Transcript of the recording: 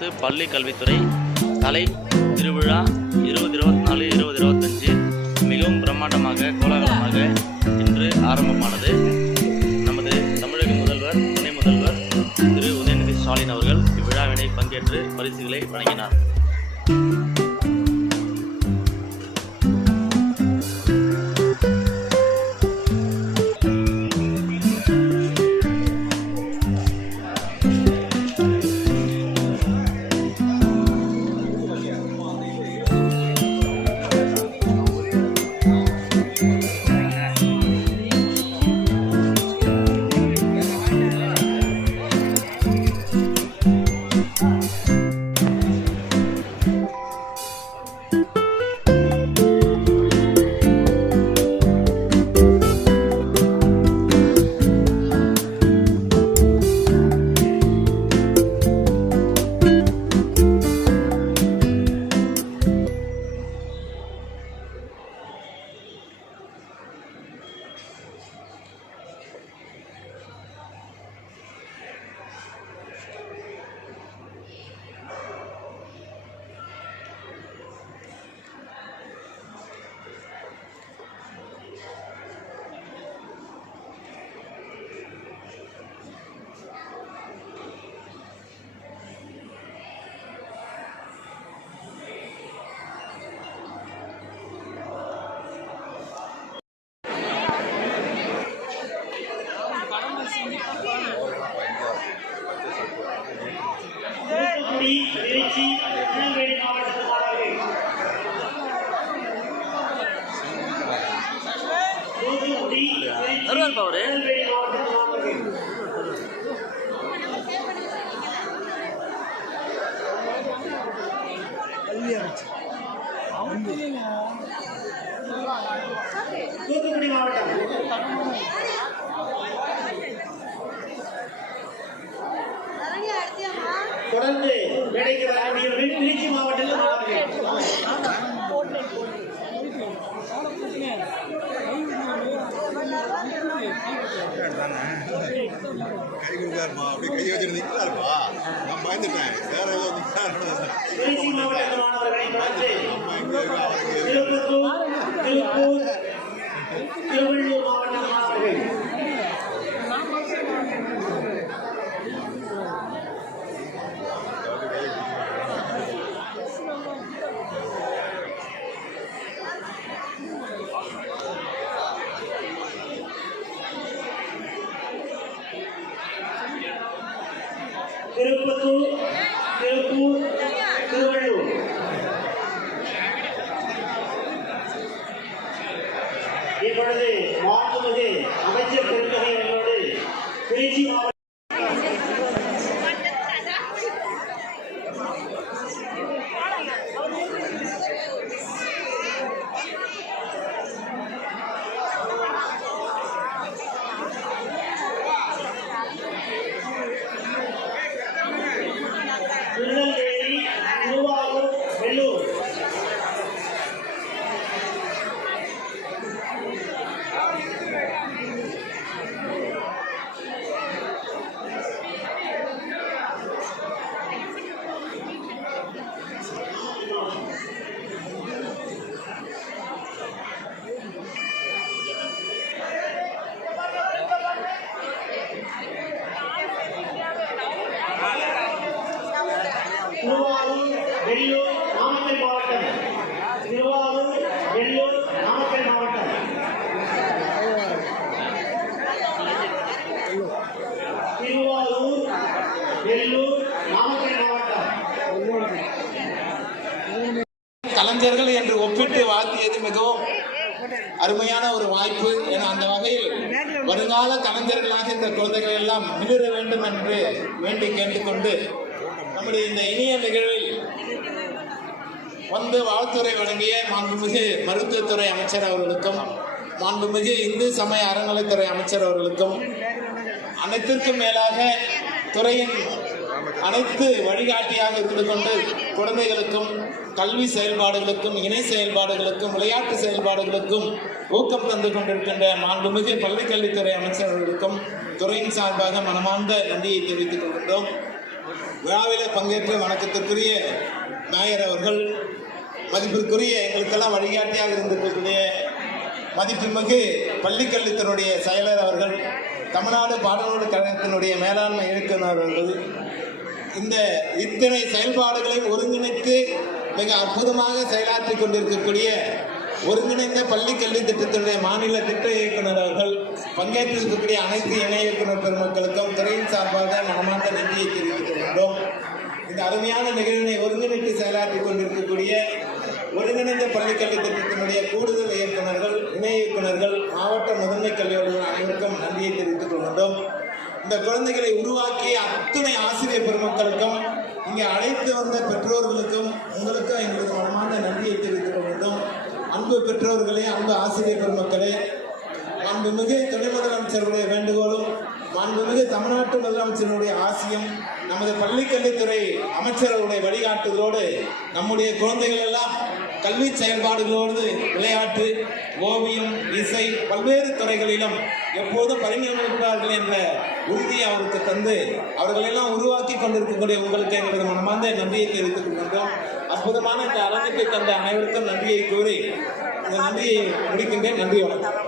அரசு பள்ளி கல்வித்துறை கலை திருவிழா இருபது இருபத்தி நாலு இருபது இருபத்தஞ்சு. மிகவும் பிரம்மாண்டமாக கோலாகலமாக இன்று ஆரம்பமானது. நமது தமிழக முதல்வர் துணை முதல்வர் திரு உதயநிதி ஸ்டாலின் அவர்கள் இவ்விழாவினை பங்கேற்று பரிசுகளை வழங்கினார். தூத்துக்குடி திருச்சி திருநெல்வேலி மாவட்ட மாணவர்கள் தூத்துக்குடி திருச்சி வருவார்ப்பா அவரு. திருநெல்வேலி மாவட்ட மாணவர்கள் தூத்துக்குடி மாவட்டம் தொடர்ந்து மேடைக்கு வர வேண்டியவர்கள் திருச்சி மாவட்டத்தில் திருச்சி மாவட்ட மாணவர்களை தொடர்ந்து திருப்பத்தூர் திருப்பூர் திருவள்ளூர் மாவட்ட மாணவர்கள் திருப்பத்தூர் திருப்பூர் திருவள்ளூர். இப்பொழுது மாண்புமிகு அமைச்சர் பெருந்தகை அவர்களோடு திருச்சி மாவட்ட ஒப்பிட்டு வாழ்த்தியது மிகவும் அருமையான ஒரு வாய்ப்பு என அந்த வகையில் வருங்கால கலைஞர்களாக இந்த குழந்தைகள் எல்லாம் மிளிர வேண்டும் என்று வேண்டி கேட்டுக்கொண்டு நம்முடைய இந்த இனிய நிகழ்வில் வந்து வாழ்த்துறை வழங்கிய மாண்புமிகு மருத்துவத்துறை அமைச்சர் அவர்களுக்கும் மாண்புமிகு இந்து சமய அறநிலைத்துறை அமைச்சர் அவர்களுக்கும் அனைத்திற்கும் மேலாக துறையின் அனைத்து வழிகாட்டியாக இருந்து கொண்டு குழந்தைகளுக்கும் கல்வி செயல்பாடுகளுக்கும் இணை செயல்பாடுகளுக்கும் விளையாட்டு செயல்பாடுகளுக்கும் ஊக்கம் தந்து கொண்டிருக்கின்ற மாண்புமிகு பள்ளிக்கல்வித்துறை அமைச்சர்களுக்கும் துறையின் சார்பாக மனமார்ந்த நன்றியை தெரிவித்துக் கொள்கின்றோம். விழாவில் பங்கேற்று வணக்கத்திற்குரிய நாயர் அவர்கள் மதிப்பிற்குரிய எங்களுக்கெல்லாம் வழிகாட்டியாக இருந்திருக்கக்கூடிய மதிப்புமிகு பள்ளிக்கல்வித்தினுடைய செயலர் அவர்கள் தமிழ்நாடு பாடநூல் கழகத்தினுடைய மேலாண்மை இயக்குநர் அவர்கள் இந்த இத்தனை செயல்பாடுகளை ஒருங்கிணைத்து மிக அற்புதமாக செயலாற்றி கொண்டிருக்கக்கூடிய ஒருங்கிணைந்த பள்ளி கல்வி திட்டத்தினுடைய மாநில திட்ட இயக்குனர் அவர்கள் பங்கேற்றிருக்கக்கூடிய அனைத்து இணை இயக்குனர் பெருமக்களுக்கும் துறையின் சார்பாக மனமார்ந்த நன்றியை தெரிவித்துக் கொண்டோம் இந்த அருமையான நிகழ்வினை ஒருங்கிணைத்து செயலாற்றி கொண்டிருக்கக்கூடிய ஒருங்கிணைந்த பள்ளிக்கல்வி திட்டத்தினுடைய கூடுதல் இயக்குநர்கள் இணை இயக்குநர்கள் மாவட்ட முதன்மை கல்வியாளர்கள் அனைவருக்கும் நன்றியை தெரிவித்துக் கொள்கின்றோம். இந்த குழந்தைகளை உருவாக்கிய அத்துணை ஆசிரியர் பெருமக்களுக்கும் இங்கே அழைத்து வந்த பெற்றோர்களுக்கும் உங்களுக்கும் எங்களது மனமார்ந்த நன்றியை தெரிவித்துக் கொள்கின்றோம். அன்பு பெற்றோர்களே அன்பு ஆசிரியர் பெருமக்களே மாண்புமிகு துணை முதலமைச்சருடைய வேண்டுகோளும் மாண்புமிகு தமிழ்நாட்டு முதலமைச்சருடைய ஆசியம் நமது பள்ளிக்கல்வித்துறை அமைச்சர்களுடைய வழிகாட்டுதலோடு நம்முடைய குழந்தைகள் எல்லாம் கல்வி செயல்பாடுகளோடு விளையாட்டு ஓவியம் இசை பல்வேறு துறைகளிலும் எப்போதும் பரிணமிக்கிறார்கள் என்ற உறுதியை அவருக்கு தந்து அவர்களெல்லாம் உருவாக்கி கொண்டிருக்கக்கூடிய உங்களுக்கு எங்களது மனமார்ந்த நன்றியை தெரிவித்துக் கொள்கின்றோம். அற்புதமான இந்த அரங்கத்தை தந்த அனைவருக்கும் நன்றியை கூறி இந்த நன்றியை முடிக்கின்றேன். நன்றி வணக்கம்.